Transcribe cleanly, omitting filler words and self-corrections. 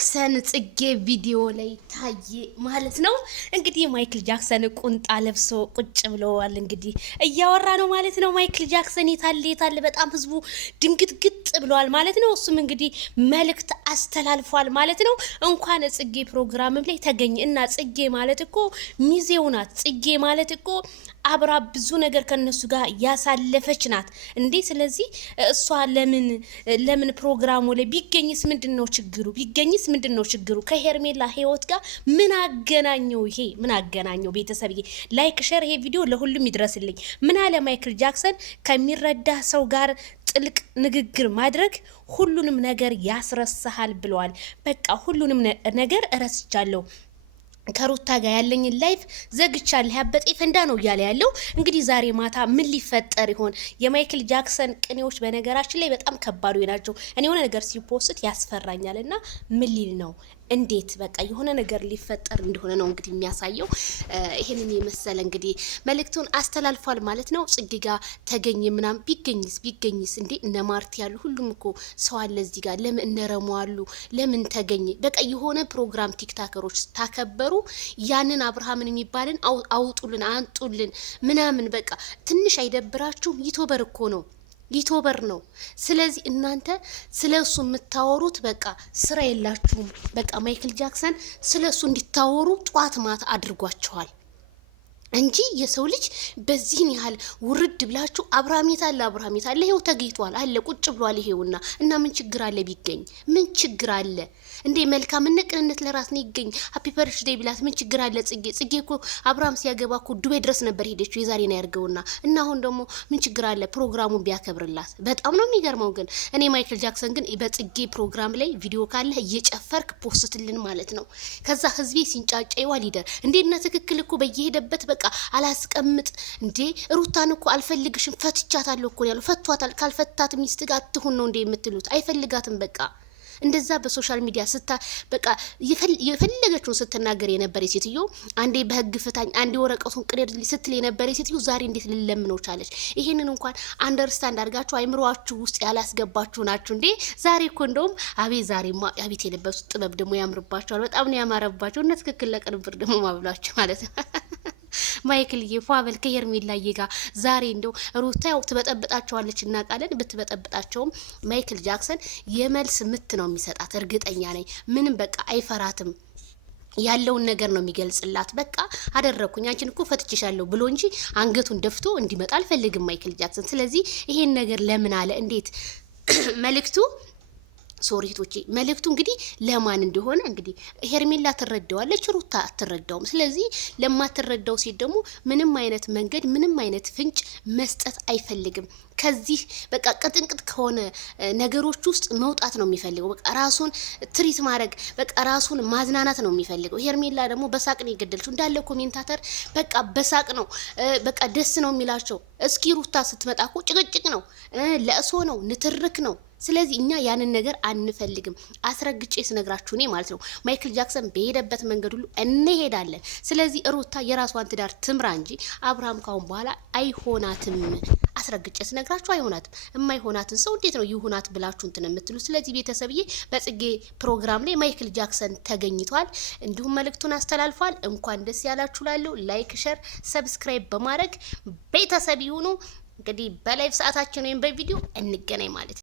ጃክሰን ጽጌ ቪዲዮ ላይ ታየ ማለት ነው። እንግዲህ ማይክል ጃክሰን ቁንጣ ለብሶ ቁጭ ብለዋል። እንግዲህ እያወራ ነው ማለት ነው። ማይክል ጃክሰን የታለ በጣም ህዝቡ ድንግጥግጥ ብለዋል ማለት ነው። እሱም እንግዲህ መልእክት አስተላልፏል ማለት ነው። እንኳን ጽጌ ፕሮግራምም ላይ ተገኘ እና ጽጌ ማለት እኮ ሚዜው ናት። ጽጌ ማለት እኮ አብራ ብዙ ነገር ከነሱ ጋር ያሳለፈች ናት እንዴ። ስለዚህ እሷ ለምን ፕሮግራሙ ላይ ቢገኝስ ምንድነው ችግሩ? ቢገኝስ ምንድነው ችግሩ? ከሄርሜላ ህይወት ጋር ምን አገናኘው? ይሄ ምን አገናኘው? ቤተሰብዬ ላይክ ሼር ይሄ ቪዲዮ ለሁሉም ይድረስልኝ። ምን አለ ማይክል ጃክሰን ከሚረዳ ሰው ጋር ጥልቅ ንግግር ማድረግ ሁሉንም ነገር ያስረሳሃል ብለዋል። በቃ ሁሉንም ነገር እረስቻለሁ ከሩታ ጋር ያለኝን ላይፍ ዘግቻለሁ። ያበጤ ፈንዳ ነው እያለ ያለው እንግዲህ ዛሬ ማታ ምን ሊፈጠር ይሆን? የማይክል ጃክሰን ቅኔዎች በነገራችን ላይ በጣም ከባዱ ናቸው። እኔ የሆነ ነገር ሲፖስት ያስፈራኛል እና ምን ሊል ነው እንዴት በቃ የሆነ ነገር ሊፈጠር እንደሆነ ነው እንግዲህ የሚያሳየው። ይሄንን የመሰለ እንግዲህ መልእክቱን አስተላልፏል ማለት ነው። ጽጌ ጋር ተገኘ ምናምን ቢገኝስ እንዴ እነ ማርቲ ያሉ ሁሉም እኮ ሰው አለ እዚህ ጋር ለምን እነረሙ አሉ ለምን ተገኘ? በቃ የሆነ ፕሮግራም ቲክታከሮች ታከበሩ ያንን አብርሃምን የሚባልን አውጡልን አንጡልን ምናምን በቃ ትንሽ አይደብራችሁም? ይቶበር እኮ ነው ዩቲዩበር ነው። ስለዚህ እናንተ ስለሱ የምታወሩት በቃ ስራ የላችሁም። በቃ ማይክል ጃክሰን ስለሱ እንዲታወሩ ጧት ማታ አድርጓቸዋል እንጂ የሰው ልጅ በዚህን ያህል ውርድ ብላችሁ አብርሃም የት አለ ይሄው ተገይቷል አለ ቁጭ ብሏል ይሄውና እና ምን ችግር አለ ቢገኝ? ምን ችግር አለ እንዴ? መልካምነት ቅንነት ለራስ ነው ይገኝ። ሃፒ በርዝዴይ ቢላት ምን ችግር አለ? ጽጌ እኮ አብርሃም ሲያገባ እኮ ዱባይ ድረስ ነበር ሄደችው የዛሬ ነው ያርገውና እና አሁን ደግሞ ምን ችግር አለ ፕሮግራሙን ቢያከብርላት? በጣም ነው የሚገርመው። ግን እኔ ማይክል ጃክሰን ግን በጽጌ ፕሮግራም ላይ ቪዲዮ ካለ እየጨፈርክ ፖስትልን ማለት ነው። ከዛ ህዝቤ ሲንጫጫ ይዋል ይደር እንዴና ትክክል እኮ በየሄደበት በቃ አላስቀምጥ እንዴ። ሩታን እኮ አልፈልግሽም ፈትቻታለሁ እኮ ያለው ፈቷታል። ካልፈታት ሚስት ጋር አትሁን ነው እንዴ የምትሉት? አይፈልጋትም በቃ እንደዛ በሶሻል ሚዲያ በቃ የፈለገችውን ስትናገር የነበረ ሴትዮ አንዴ በህግ ፍታኝ አንዴ ወረቀቱን ቅደድ ስትል የነበረ ሴትዮ ዛሬ እንዴት ልለምነው ቻለች? ይሄንን እንኳን አንደርስታንድ አድርጋችሁ አይምሮአችሁ ውስጥ ያላስገባችሁ ናችሁ እንዴ። ዛሬ እኮ እንደውም ዛሬማ አቤት የለበሱት ጥበብ ደግሞ ያምርባቸዋል። በጣም ነው ያማረባቸው። እና ትክክል ለቅንብር ደግሞ ማብላችሁ ማለት ነው። ማይክል የፏበል ከሄርሜላዬ ጋር ዛሬ እንደው ሩታ ያው ትበጠብጣቸዋለች እናውቃለን። ብትበጠብጣቸውም ማይክል ጃክሰን የመልስ ምት ነው የሚሰጣት እርግጠኛ ነኝ። ምንም በቃ አይፈራትም። ያለውን ነገር ነው የሚገልጽላት። በቃ አደረኩኝ አንቺን እኮ ፈትችሻለሁ ብሎ እንጂ አንገቱን ደፍቶ እንዲመጣ አልፈልግም ማይክል ጃክሰን። ስለዚህ ይሄን ነገር ለምን አለ እንዴት መልእክቱ ሶሪቶቼ መልእክቱ እንግዲህ ለማን እንደሆነ እንግዲህ ሄርሜላ ትረዳዋለች፣ ሩታ አትረዳውም። ስለዚህ ለማትረዳው ሴት ደግሞ ምንም አይነት መንገድ ምንም አይነት ፍንጭ መስጠት አይፈልግም። ከዚህ በቃ ቅጥንቅጥ ከሆነ ነገሮች ውስጥ መውጣት ነው የሚፈልገው። በቃ ራሱን ትሪት ማድረግ በቃ ራሱን ማዝናናት ነው የሚፈልገው። ሄርሜላ ደግሞ በሳቅ ነው የገደልችው እንዳለ ኮሜንታተር በቃ በሳቅ ነው በቃ ደስ ነው የሚላቸው። እስኪ ሩታ ስትመጣ እኮ ጭቅጭቅ ነው፣ ለእሶ ነው፣ ንትርክ ነው። ስለዚህ እኛ ያንን ነገር አንፈልግም። አስረግጬ ስነግራችሁ እኔ ማለት ነው ማይክል ጃክሰን በሄደበት መንገድ ሁሉ እንሄዳለን። ስለዚህ ሩታ የራሷን ትዳር ትምራ እንጂ አብርሃም ካሁን በኋላ አይሆናትም። አስረግጬ ስነግራችሁ አይሆናትም። የማይሆናትን ሰው እንዴት ነው ይሁናት ብላችሁ እንትን የምትሉ? ስለዚህ ቤተሰብዬ በጽጌ ፕሮግራም ላይ ማይክል ጃክሰን ተገኝቷል፣ እንዲሁም መልእክቱን አስተላልፏል። እንኳን ደስ ያላችሁ ላለው ላይክ፣ ሸር፣ ሰብስክራይብ በማድረግ ቤተሰብ ይሁኑ። እንግዲህ በላይቭ ሰዓታችን ወይም በቪዲዮ እንገናኝ ማለት ነው።